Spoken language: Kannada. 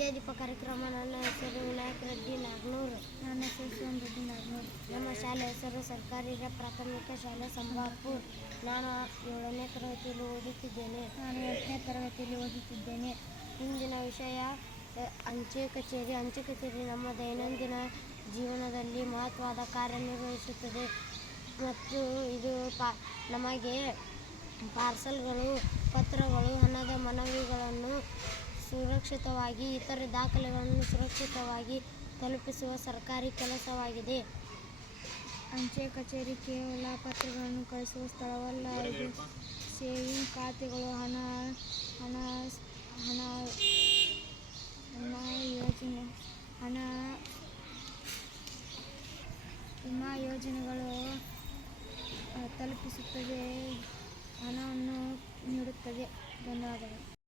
ವಿದ್ಯಾದೀಪ ಕಾರ್ಯಕ್ರಮ ನನ್ನ ಹೆಸರು ವಿನಾಯಕ್ ರೆಡ್ಡಿ ನಾಗ್ನೂರು. ನನ್ನ ಹೆಸರು ಸೋಮ್ ರೆಡ್ಡಿ ನಾಗ್ನೂರು. ನಮ್ಮ ಶಾಲೆ ಹೆಸರು ಸರ್ಕಾರಿ ಪ್ರಾಥಮಿಕ ಶಾಲೆ ಸಂಬಾಪುರ್. ನಾನು ಏಳನೇ ತರಗತಿಯಲ್ಲಿ ಓದುತ್ತಿದ್ದೇನೆ. ನಾನು ಎಂಟನೇ ತರಗತಿಯಲ್ಲಿ ಓದುತ್ತಿದ್ದೇನೆ. ಇಂದಿನ ವಿಷಯ ಅಂಚೆ ಕಚೇರಿ. ಅಂಚೆ ಕಚೇರಿ ನಮ್ಮ ದೈನಂದಿನ ಜೀವನದಲ್ಲಿ ಮಹತ್ವದ ಕಾರ್ಯನಿರ್ವಹಿಸುತ್ತದೆ. ಮತ್ತು ಇದು ಪಾ ನಮಗೆ ಪಾರ್ಸಲ್ಗಳು ಪತ್ರಗಳು ಹಣದ ಮನವಿಗಳನ್ನು ಸುರಕ್ಷಿತವಾಗಿ ಇತರೆ ದಾಖಲೆಗಳನ್ನು ಸುರಕ್ಷಿತವಾಗಿ ತಲುಪಿಸುವ ಸರ್ಕಾರಿ ಕೆಲಸವಾಗಿದೆ. ಅಂಚೆ ಕಚೇರಿ ಕೇವಲ ಪತ್ರಗಳನ್ನು ಕಳಿಸುವ ಸ್ಥಳವಲ್ಲ ಇದು ಸೇವಿಂಗ್ ಖಾತೆಗಳು, ಹಣ ಹಣ ಹಣ ಹಣ ಯೋಜನೆ, ಹಣ, ವಿಮಾ ಯೋಜನೆಗಳು ತಲುಪಿಸುತ್ತದೆ, ಹಣವನ್ನು ನೀಡುತ್ತದೆ. ಧನ್ಯವಾದಗಳು.